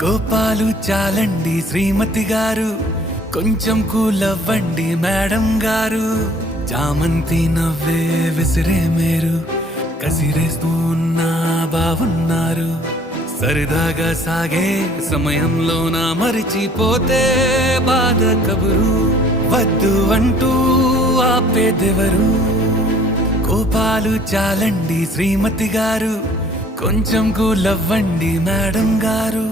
కోపాలు చాలండి శ్రీమతి గారు, కొంచెం కూలవ్వండి మేడం గారు. చామంతి నవ్వే విసిరే మేరు, కసిరేస్తూ ఉన్నా బాగున్నారు. సరదాగా సాగే సమయంలోన మరిచిపోతే బాధ కబురు, వద్దు అంటూ ఆపేదెవరు. కోపాలు చాలండి శ్రీమతి గారు, కొంచెం కూలవ్వండి మేడం గారు.